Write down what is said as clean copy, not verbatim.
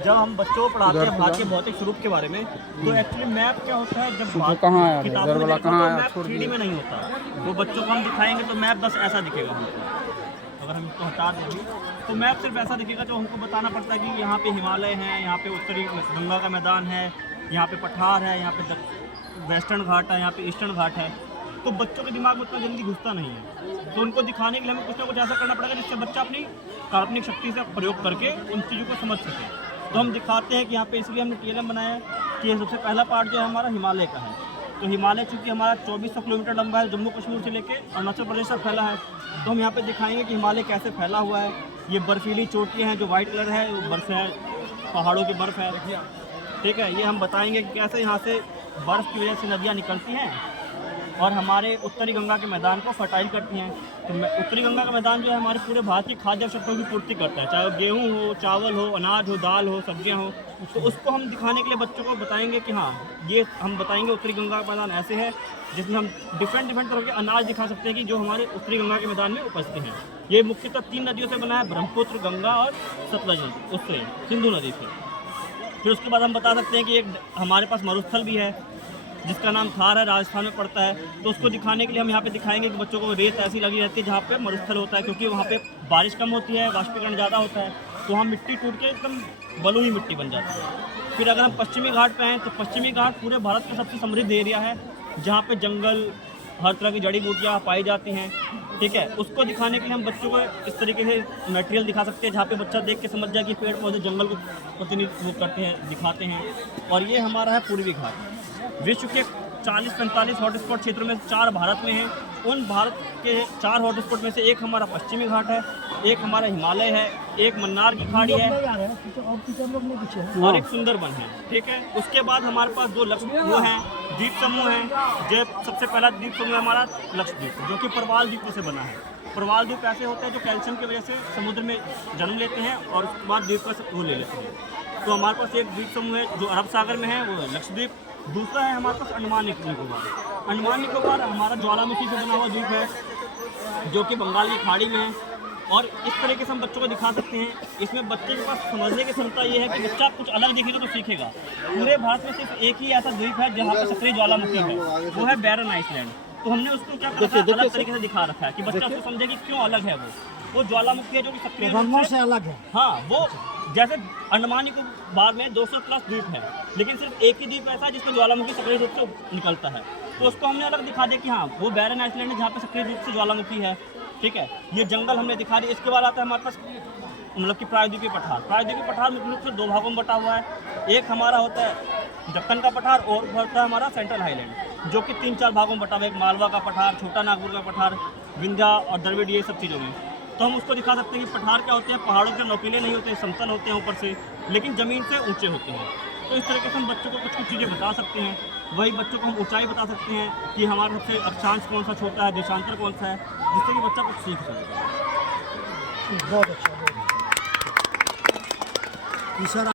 जब हम बच्चों को पढ़ाते हैं भारत के भौतिक स्वरूप के बारे में, तो एक्चुअली मैप क्या होता है, जब किताबों में देखो तो मैप 3D में नहीं होता। वो बच्चों को हम दिखाएंगे तो मैप बस ऐसा दिखेगा हमको। अगर हम इसको हटा देंगे तो मैप सिर्फ ऐसा दिखेगा, जो हमको बताना पड़ता है कि यहाँ पे हिमालय है, यहाँ पे उत्तरी गंगा का मैदान है, यहाँ पे पठार है, यहाँ पे वेस्टर्न घाट है, यहाँ पे ईस्टर्न घाट है। तो बच्चों के दिमाग में उतना जल्दी घुसता नहीं है, तो उनको दिखाने के लिए हमें कुछ ना कुछ ऐसा करना पड़ेगा जिससे बच्चा अपनी काल्पनिक शक्ति से प्रयोग करके उन चीज़ों को समझ सके। तो हम दिखाते हैं कि यहाँ पे इसलिए हमने TLM बनाया है कि सबसे पहला पार्ट जो है हमारा हिमालय का है। तो हिमालय चूँकि हमारा 2400 किलोमीटर लंबा है, जम्मू कश्मीर से लेकर अरुणाचल प्रदेश तक फैला है, तो हम यहाँ पे दिखाएंगे कि हिमालय कैसे फैला हुआ है। ये बर्फीली चोटियाँ हैं जो वाइट कलर है, वो बर्फ़ है, पहाड़ों की बर्फ़ है, ठीक है। ये हम बताएंगे कि कैसे यहाँ से बर्फ़ की वजह से नदियाँ निकलती हैं और हमारे उत्तरी गंगा के मैदान को फर्टाइल करती हैं। तो उत्तरी गंगा का मैदान जो है हमारे पूरे भारत की खाद्य आवश्यकताओं की पूर्ति करता है, चाहे वो गेहूँ हो, चावल हो, अनाज हो, दाल हो, सब्जियाँ हो। तो उसको हम दिखाने के लिए बच्चों को बताएंगे कि हाँ, ये हम बताएंगे उत्तरी गंगा का मैदान ऐसे है, जिसमें हम डिफरेंट तरह के अनाज दिखा सकते हैं कि जो हमारे उत्तरी गंगा के मैदान में उपजते हैं। ये मुख्यतः 3 नदियों से बना है, ब्रह्मपुत्र, गंगा और सतलज, उससे सिंधु नदी से। फिर उसके बाद हम बता सकते हैं कि एक हमारे पास मरुस्थल भी है जिसका नाम थार है, राजस्थान में पड़ता है। तो उसको दिखाने के लिए हम यहाँ पे दिखाएंगे कि बच्चों को रेत ऐसी लगी रहती है जहाँ पे मरुस्थल होता है, क्योंकि वहाँ पे बारिश कम होती है, वाष्पीकरण ज़्यादा होता है, तो वहाँ मिट्टी टूट के एकदम बलुई मिट्टी बन जाती है। फिर अगर हम पश्चिमी घाट पे हैं तो पश्चिमी घाट पूरे भारत का सबसे समृद्ध एरिया है, जहाँ पे जंगल, हर तरह की जड़ी बूटियाँ पाई जाती हैं, ठीक है। उसको दिखाने के लिए हम बच्चों को इस तरीके से मटेरियल दिखा सकते हैं जहाँ पे बच्चा देख के समझ जाए कि पेड़ पौधे जंगल को प्रतिनिधित्व करते हैं, दिखाते हैं। और ये हमारा है पूर्वी घाट। विश्व के 40-45 हॉटस्पॉट क्षेत्रों में 4 भारत में हैं। उन भारत के 4 हॉटस्पॉट में से एक हमारा पश्चिमी घाट है, एक हमारा हिमालय है, एक मन्नार की खाड़ी है और एक सुंदरबन है, ठीक है। उसके बाद हमारे पास 2 वो हैं द्वीप समूह हैं। जो सबसे पहला द्वीप समूह हमारा लक्षद्वीप, जो कि प्रवाल द्वीपों से बना है। प्रवाल द्वीप ऐसे होते हैं जो कैल्शियम की वजह से समुद्र में जन्म लेते हैं और उसके बाद द्वीप पर वो ले लेते हैं। तो हमारे पास एक द्वीप समूह है जो अरब सागर में है, वो लक्षद्वीप। दूसरा है हमारे पास अंडमान निकोबार। अंडमान निकोबार हमारा ज्वालामुखी से बना हुआ द्वीप है, जो कि बंगाल की खाड़ी में है। और इस तरीके से हम बच्चों को दिखा सकते हैं। इसमें बच्चे के पास समझने की क्षमता ये है कि बच्चा कुछ अलग दिखेगा तो सीखेगा। पूरे भारत में सिर्फ एक ही ऐसा द्वीप है जहाँ पर सक्रिय ज्वालामुखी है, वो है बैरन आइसलैंड। तो हमने उसको क्या करा, अलग तरीके से दिखा रखा है कि बच्चा उसको समझे कि क्यों अलग है। वो ज्वालामुखी है जो कि सक्रिय से अलग है। हाँ, वो जैसे अंडमान निकोबार में 200+ द्वीप है, लेकिन सिर्फ एक ही द्वीप ऐसा है जिसमें ज्वालामुखी सक्रिय रूप से निकलता है। तो उसको हमने अलग दिखा दिया कि हाँ, वो बैरन आइसलैंड है जहाँ पे सक्रिय रूप से ज्वालामुखी है, ठीक है। ये जंगल हमने दिखा दिया। इसके बाद आता है हमारे पास मतलब कि प्रायद्वीपीय पठार। प्रायद्वीपीय पठार मुख्य रूप से 2 भागों में बटा हुआ है। एक हमारा होता है दक्कन का पठार और होता है हमारा सेंट्रल हाईलैंड, जो कि 3-4 भागों में बटा हुआ है। एक मालवा का पठार, छोटा नागपुर का पठार, विंध्या और द्रविड़, ये सब चीज़ों में। तो हम उसको दिखा सकते हैं कि पठार क्या होते हैं, पहाड़ों के नोकीले नहीं होते, समतल होते हैं ऊपर से, लेकिन ज़मीन से ऊंचे होते हैं। तो इस तरीके से हम बच्चों को कुछ चीज़ें बता सकते हैं। वही बच्चों को हम ऊंचाई बता सकते हैं कि हमारा सबसे अक्षांश कौन सा छोटा है, देशांतर कौन सा है, जिससे कि बच्चा कुछ सीख सके। बहुत अच्छा।